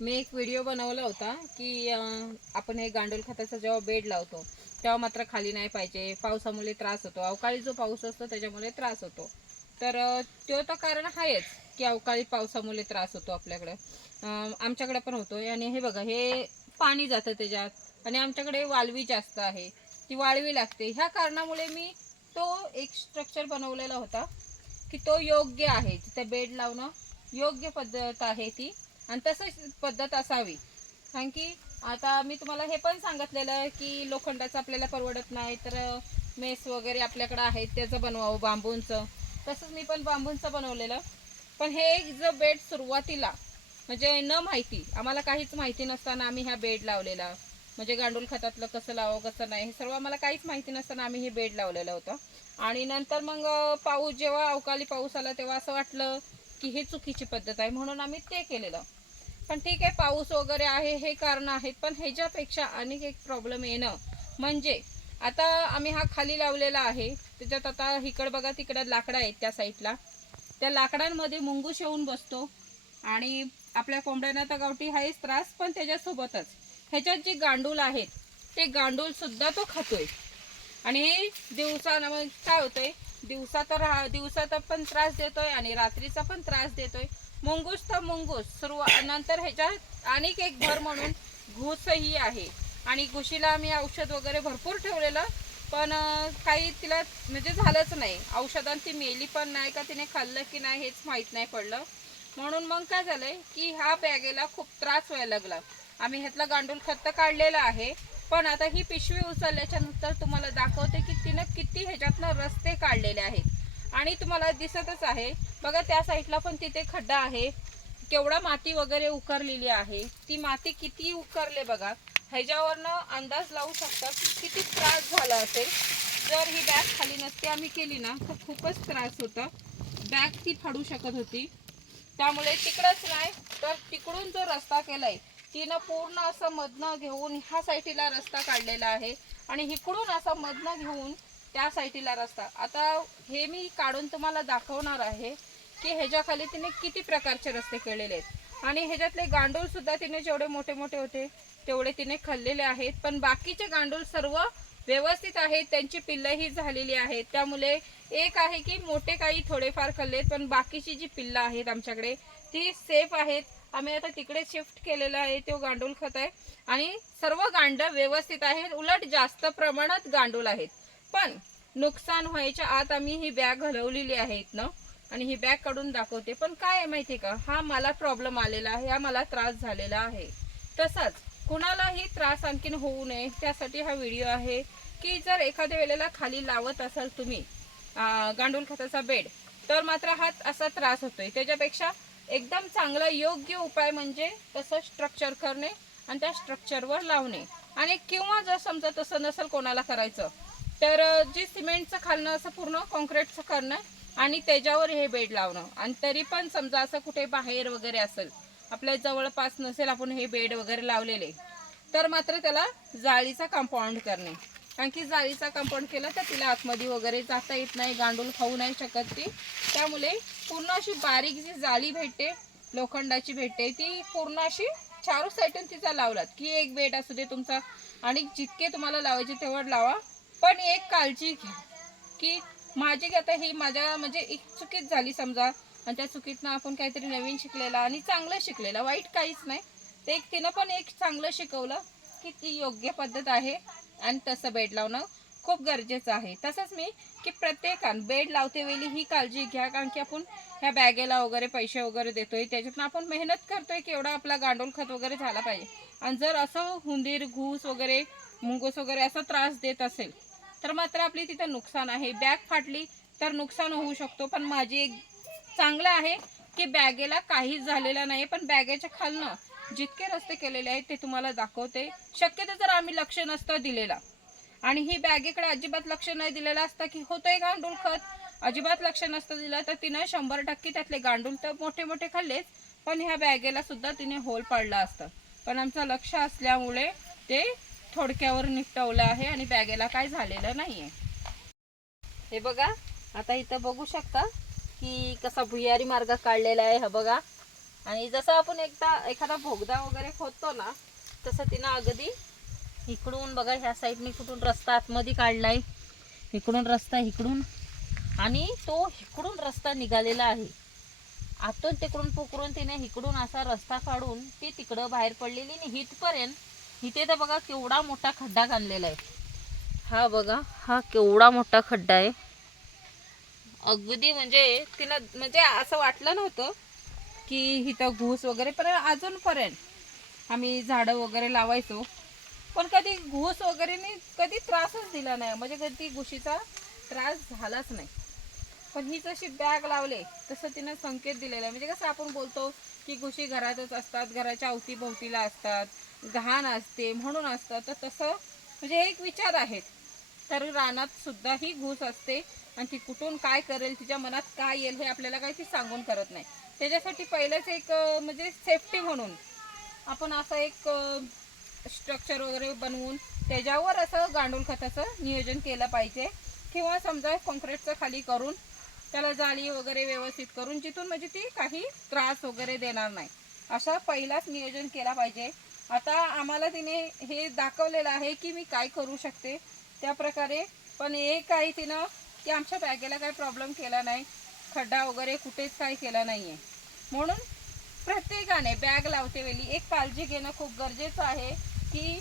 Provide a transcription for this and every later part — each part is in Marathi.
मी एक व्हिडिओ बनवला होता की आपण हे गांडूळ खताचा जेव्हा बेड लावतो तेव्हा मात्र खाली नाही पाहिजे, पावसामुळे त्रास होतो, अवकाळी जो पाऊस असतो त्याच्यामुळे त्रास होतो. तर तो तर कारण आहेच की अवकाळी पावसामुळे त्रास होतो आपल्याकडे, आमच्याकडे पण होतो. आणि हे बघा, हे पाणी जातं त्याच्यात आणि आमच्याकडे वाळवी जास्त आहे, ती वाळवी लागते. ह्या कारणामुळे मी तो एक स्ट्रक्चर बनवलेला होता की तो योग्य आहे, तिथे बेड लावणं योग्य पद्धत आहे ती, आणि तसंच पद्धत असावी. कारण की आता मी तुम्हाला हे पण सांगितलेलं की लोखंडाचं आपल्याला परवडत नाही, तर मेस वगैरे आपल्याकडे आहेत त्याचं बनवावं, बांबूंचं. तसंच मी पण बांबूंचं बनवलेलं. पण हे जो बेड सुरुवातीला म्हणजे न माहिती, आम्हाला काहीच माहिती नसताना आम्ही हा बेड लावलेला. म्हणजे गांडूळ खतातलं कसं लावावं कसं नाही हे सर्व आम्हाला काहीच माहिती नसताना आम्ही हे बेड लावलेलं होतं. आणि नंतर मग पाऊस, जेव्हा अवकाळी पाऊस आला तेव्हा असं वाटलं की ही चुकीची पद्धत आहे, म्हणून आम्ही ते केलेलं. पण ठीक आहे, पाऊस वगैरे आहे हे कारण आहेत, पण ह्याच्यापेक्षा अनेक एक प्रॉब्लेम येणं म्हणजे, आता आम्ही हा खाली लावलेला आहे, त्याच्यात आता इकडं बघा, तिकडं लाकडं आहेत त्या साईडला, त्या लाकडांमध्ये मुंगूस येऊन बसतो. आणि आपल्या कोंबड्यांना तर गावठी आहेच त्रास, पण त्याच्यासोबतच ह्याच्यात जे गांडूळ आहेत ते गांडूळ सुद्धा तो खातोय. आणि दिवसानं मग काय होतंय, दिवसात पण त्रास देतोय आणि रात्रीचा पण त्रास देतोय. मुंगूस तर मुंगूस नंतर ह्याच्यात अनेक एक भर म्हणून घुसही आहे. आणि घुशीला आम्ही औषध वगैरे भरपूर ठेवलेलं, पण काही तिला म्हणजे झालंच नाही. औषधांत ती मेली पण नाही, का तिने खाल्लं की नाही हेच माहीत नाही पडलं. म्हणून मग काय झालंय की ह्या बॅगेला खूप त्रास व्हायला लागला. आम्ही ह्यातला गांडूळ खत तर काढलेलं आहे, पण आता ही पिशवी उचलल्याच्या नंतर तुम्हाला दाखवते की तिनं किती ह्याच्यातनं रस्ते काढलेले आहेत. आणि तुम्हाला दिसतच आहे बघा, त्या साईडला पण तिथे खड्डा आहे, केवढा माती वगैरे उकरलेली आहे. ती माती किती उकरले बघा, ह्याच्यावरनं अंदाज लावू शकता की किती त्रास झाला असेल. जर ही बॅग खाली नसती आम्ही केली ना तर खूपच त्रास होता. बॅग ती फाडू शकत होती. त्यामुळे तिकडंच नाही तर तिकडून जो रस्ता केलाय तिनं पूर्ण असं मधनं घेऊन ह्या साईडला रस्ता काढलेला आहे, आणि इकडून असं मधनं घेऊन त्या साईडला रस्ता. आता हे मी काढून तुम्हाला दाखवणार आहे की ह्याच्या खाली तिने किती प्रकारचे रस्ते केलेले आहेत. आणि ह्याच्यातले गांडूळ सुद्धा तिने जेवढे मोठे मोठे होते तेवढे तिने खाल्लेले आहेत. पण बाकीचे गांडूळ सर्व व्यवस्थित आहेत, त्यांची पिल्लंही झालेली आहेत. त्यामुळे एक आहे की मोठे काही थोडेफार खाल्लेत, पण बाकीची जी पिल्लं आहेत आमच्याकडे ती सेफ आहेत. आम्ही आता तिकडे शिफ्ट केलेलं आहे, तो गांडूळ खत आहे आणि सर्व गांड व्यवस्थित आहेत. उलट जास्त प्रमाणात गांडूळ आहेत, पण नुकसान व्हायच्या आत आम्ही ही बॅग हलवलेली आहेत ना. आणि ही बॅग काढून दाखवते. पण काय आहे माहिती का, हा मला प्रॉब्लेम आलेला आहे, हा मला त्रास झालेला आहे. तसाच कुणालाही त्रास आणखीन होऊ नये त्यासाठी हा व्हिडिओ आहे की जर एखाद्या वेळेला खाली लावत असाल तुम्ही गांडूळ खताचा बेड, तर मात्र हा असा त्रास होतोय. त्याच्यापेक्षा एकदम चांगला योग्य उपाय म्हणजे तसं स्ट्रक्चर करणे आणि त्या स्ट्रक्चरवर लावणे. आणि किंवा जर समजा तसं नसेल कोणाला करायचं, तर जे सिमेंटचं खालणं असं पूर्ण कॉन्क्रीटचं करणं आणि त्याच्यावर हे बेड लावणं. आणि तरी पण समजा असं कुठे बाहेर वगैरे असेल, आपल्या जवळपास नसेल आपण हे बेड वगैरे लावलेले, तर मात्र त्याला जाळीचा कंपाऊंड करणे. कारण की जाळीचा कंपाऊंड केला तर तिला आतमध्ये वगैरे जाता येत नाही, गांडूळ खाऊ नाही शकत ती. त्यामुळे पूर्ण अशी बारीक जी जाळी भेटते, लोखंडाची भेटते, ती पूर्ण अशी चारू साईडून तिचा लावलात की एक बेड असू दे तुमचा, आणि जितके तुम्हाला लावायचे तेवढं लावा. पण एक काळजी घ्या की माझी आता ही माझ्या म्हणजे एक चुकीच झाली समजा, आणि त्या चुकीतनं आपण काहीतरी नवीन शिकलेला आणि चांगलं शिकलेला, वाईट काहीच नाही. ते एक तिनं पण एक चांगलं शिकवलं की ती योग्य पद्धत आहे आणि तसं बेड लावणं खूप गरजेचं आहे. तसंच मी की प्रत्येकान बेड लावते वेळी ही काळजी घ्या, कारण की आपण ह्या बॅगेला वगैरे पैसे वगैरे देतोय, त्याच्यातनं आपण मेहनत करतोय की एवढा आपला गांडूळ खत वगैरे झाला पाहिजे. आणि जर असं हुंदीर घूस वगैरे मुंगूस वगैरे असा त्रास देत असेल तर मात्र आपली तिथं नुकसान आहे. बॅग फाटली तर नुकसान होऊ शकतो, पण माझी एक चांगलं आहे की बॅगेला काहीच झालेलं नाही. पण बॅगेच्या खालनं जितके रस्ते केलेले आहेत ते तुम्हाला दाखवते. शक्यतो जर आम्ही लक्ष नसतं दिलेला आणि ही बॅगेकडे अजिबात लक्ष नाही दिलेलं असतं की होतंय गांडूळ खत, अजिबात लक्ष नसतं दिलं तर तिनं 100% त्यातले गांडूळ तर मोठे मोठे खाल्लेच, पण ह्या बॅगेला सुद्धा तिने होल पाडला असतं. पण आमचं लक्ष असल्यामुळे ते थोडक्यावर निपटवलं आहे आणि बॅगेला काय झालेलं नाहीये. हे बघा, आता इथं बघू शकता की कसा भुयारी मार्ग काढलेला आहे. हा बघा, आणि जसं आपण एखादा भोगदा वगैरे खोदतो ना, तसं तिनं अगदी इकडून बघा ह्या साईडने कुठून रस्ता आतमध्ये काढलाय, इकडून रस्ता इकडून, आणि तो इकडून रस्ता निघालेला आहे. आतून तिकडून पुकरून तिने इकडून असा रस्ता काढून ती तिकडं बाहेर पडलेली. आणि इथपर्यंत इथे तर बघा केवढा मोठा खड्डा काढलेला आहे. हा बघा, हा केवढा मोठा खड्डा आहे. अगदी म्हणजे तिनं म्हणजे असं वाटलं नव्हतं की इथं घूस वगैरे, पण अजूनपर्यंत आम्ही झाडं वगैरे लावायचो, पण कधी घूस वगैरे कधी त्रासच दिला नाही, म्हणजे कधी घुशीचा त्रास झालाच नाही. पण ही जशी बॅग लावले तसं तिनं संकेत दिलेला आहे. म्हणजे कसं आपण बोलतो की घुशी घरातच असतात, घराच्या अवतीभोवतीला असतात, घाण असते म्हणून असतात, तर तसं म्हणजे एक विचार आहेत. तर रानात सुद्धा ही घुस असते आणि ती कुठून काय करेल, तिच्या मनात काय येईल हे आपल्याला काही ती सांगून करत नाही. त्याच्यासाठी पहिलेच एक म्हणजे सेफ्टी म्हणून आपण असं एक स्ट्रक्चर वगैरे बनवून त्याच्यावर असं गांडूळ खताचं नियोजन केलं पाहिजे. किंवा समजा कॉन्क्रीटचं खाली करून त्याला जाळी वगैरे व्यवस्थित करून जिथून म्हणजे ती काही त्रास वगैरे देणार नाही, अशा पहिलाच नियोजन केला पाहिजे. आता आम्हाला तिने हे दाखवलेलं आहे की मी काय करू शकते त्या प्रकारे. पण एक आहे तिनं की आमच्या बॅगेला काही प्रॉब्लेम केला नाही, खड्डा वगैरे कुठेच काही केला नाही आहे. म्हणून प्रत्येकाने बॅग लावते वेळी एक काळजी घेणं खूप गरजेचं आहे की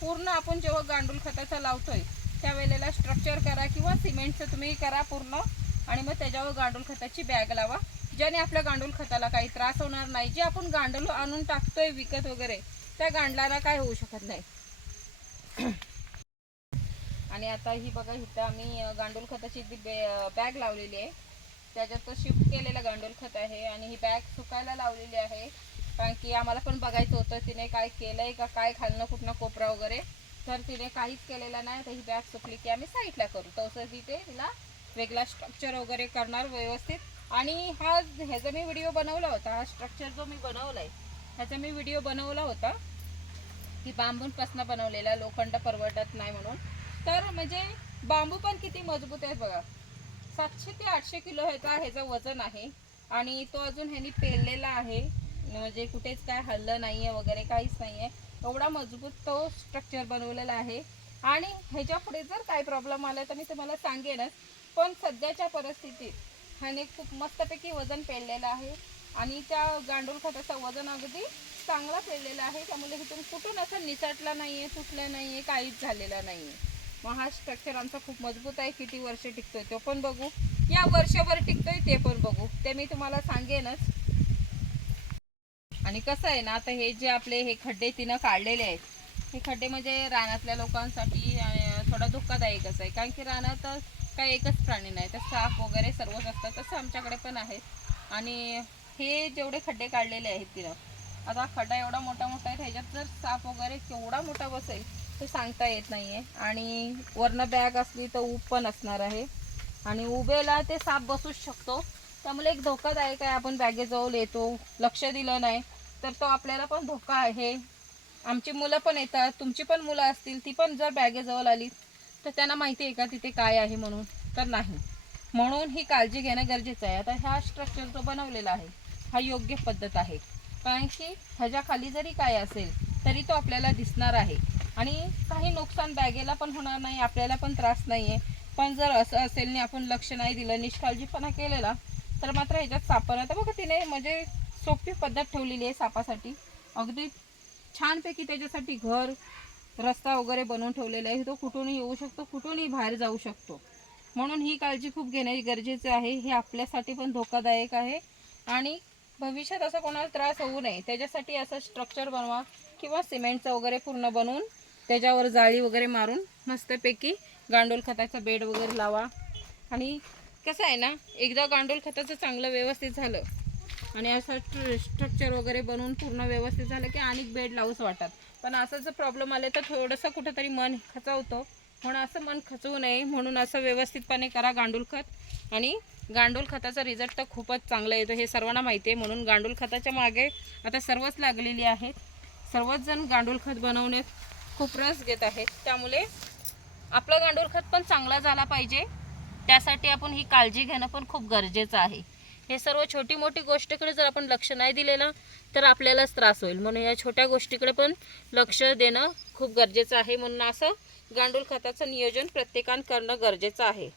पूर्ण आपण जेव्हा गांडूळ खताचा लावतोय त्यावेळेला स्ट्रक्चर करा किंवा सिमेंटचं तुम्ही करा पूर्ण, आणि मग त्याच्यावर गांडूळ खताची बॅग लावा, ज्याने आपल्या गांडूळ खताला काही त्रास होणार नाही. जे आपण गांडूळ आणून टाकतोय विकत वगैरे त्या गांडलाला काय होऊ शकत नाही. आणि आता ही बघा, इथं आम्ही गांडूळ खताची बॅग लावलेली आहे, त्याच्यात शिफ्ट केलेलं गांडूळ खत आहे आणि ही बॅग सुकायला लावलेली आहे. कारण की आम्हाला पण बघायचं होतं तिने काय केलंय का, काय खाल्लं कुठनं कोपरा वगैरे, तर तिने काहीच केलेलं नाही. तर ही बॅग सुकली की आम्ही साईडला करू, तसं तिथे तिला वेगळा स्ट्रक्चर वगैरे करणार व्यवस्थित. आणि ह्याचा मी व्हिडिओ बनवला होता, हा स्ट्रक्चर जो मी बनवलाय ह्याचा मी व्हिडिओ बनवला होता की बांबूंपासून बनवलेला, लोखंड परवडत नाही म्हणून. तर म्हणजे बांबू पण किती मजबूत आहे बघा, 700 ते 800 किलो ह्याचं वजन आहे. आणि तो अजून ह्यानी पेरलेला आहे, म्हणजे कुठेच काय हल्लं नाहीये वगैरे काहीच नाहीये, एवढा मजबूत तो स्ट्रक्चर बनवलेला आहे. आणि ह्याच्या पुढे जर काय प्रॉब्लेम आला तर मी तुम्हाला सांगेनच, पण सध्याच्या परिस्थितीत ह्याने खूप मस्तपैकी वजन पेरलेलं आहे. आणि त्या गांडूळ खताचं वजन अगदी चांगला पेरलेला आहे, त्यामुळे इथून कुठून असं निसटला नाहीये, तुटलं नाहीये, काहीच झालेलं नाहीये. मग हा स्ट्रक्चर आमचा खूप मजबूत आहे. किती वर्ष टिकतोय तो पण बघू, या वर्षभर टिकतोय ते पण बघू, ते मी तुम्हाला सांगेनच. आणि कसं आहे ना, आता हे जे आपले हे खड्डे तिनं काढलेले आहेत, हे खड्डे म्हणजे रानातल्या लोकांसाठी थोडा धोकादायकच आहे. कारण की रानात काही एकच प्राणी नाही, तर साप वगैरे सर्वच असतात, तसं आमच्याकडे पण आहेत. आणि हे जेवढे खड्डे काढलेले आहेत तिनं, आता खड्डा एवढा मोठा मोठा आहे, ह्याच्यात जर साप वगैरे केवढा मोठा बसेल ते सांगता येत नाहीये. आणि वरनं बॅग असली तर ऊब पण असणार आहे, आणि उभेला ते साप बसूच शकतो, त्यामुळे एक धोकादायक आहे. आपण बॅगेजवळ येतो, लक्ष दिलं नाही तर तो आपल्याला पण धोका आहे. आमची मुलं पण येतात, तुमची पण मुलं असतील, ती पण जर बॅगेजवळ आली तर त्यांना माहिती आहे का तिथे काय आहे म्हणून, तर नाही. म्हणून ही काळजी घेणं गरजेचं आहे. आता हा स्ट्रक्चर जो बनवलेला आहे हा योग्य पद्धत आहे, कारण की ह्याच्या खाली जरी काय असेल तरी तो आपल्याला दिसणार आहे आणि काही नुकसान बॅगेला पण होणार नाही, आपल्याला पण त्रास नाही आहे. पण जर असं असेल आणि आपण लक्ष नाही दिलं, निष्काळजीपणा केलेला, तर मात्र ह्याच्यात सापडणं. तर बघा तिने म्हणजे सोपी पद्धत ठेवलेली आहे सापासाठी, अगदी छानपैकी त्याच्यासाठी घर रस्ता वगैरे बनवून ठेवलेला आहे. तो कुठूनही येऊ शकतो, कुठूनही बाहेर जाऊ शकतो. म्हणून ही काळजी खूप घेणे गरजेचे आहे. हे आपल्यासाठी पण धोकादायक आहे आणि भविष्यात असं कोणाला त्रास होऊ नये त्याच्यासाठी असं स्ट्रक्चर बनवा, किंवा सिमेंटचं वगैरे पूर्ण बनवून त्याच्यावर जाळी वगैरे मारून मस्तपैकी गांडूळ खताचा बेड वगैरे लावा. आणि कसं आहे ना, एकदा गांडूळ खताचं चांगलं व्यवस्थित झालं आणि असं स्ट्रक्चर वगैरे बनवून पूर्ण व्यवस्थित झालं की अनेक बेड लावूच वाटतात. पण असं जर प्रॉब्लेम आले तर थोडंसं कुठंतरी मन खचवतो, म्हणून असं मन खचवू नये. म्हणून असं व्यवस्थितपणे करा गांडूळ खत, आणि गांडूळ खताचा रिझल्ट तर खूपच चांगला येतो, हे सर्वांना माहिती आहे. म्हणून गांडूळ खताच्या मागे आता सर्वच लागलेली आहेत, सर्वच जण गांडूळ खत बनवण्यात खूप रस घेत आहेत. त्यामुळे आपलं गांडूळ खत पण चांगला झाला पाहिजे, त्यासाठी आपण ही काळजी घेणं पण खूप गरजेचं आहे. हे सर्व छोटी मोठी गोष्टीकडे जर आपण लक्ष नाही दिले ना तर आपल्यालाच त्रास होईल. म्हणून या छोट्या गोष्टीकडे पण लक्ष देणं खूप गरजेचं आहे. म्हणून असं गांडूळ खताचं नियोजन प्रत्येकाने करणं गरजेचं आहे.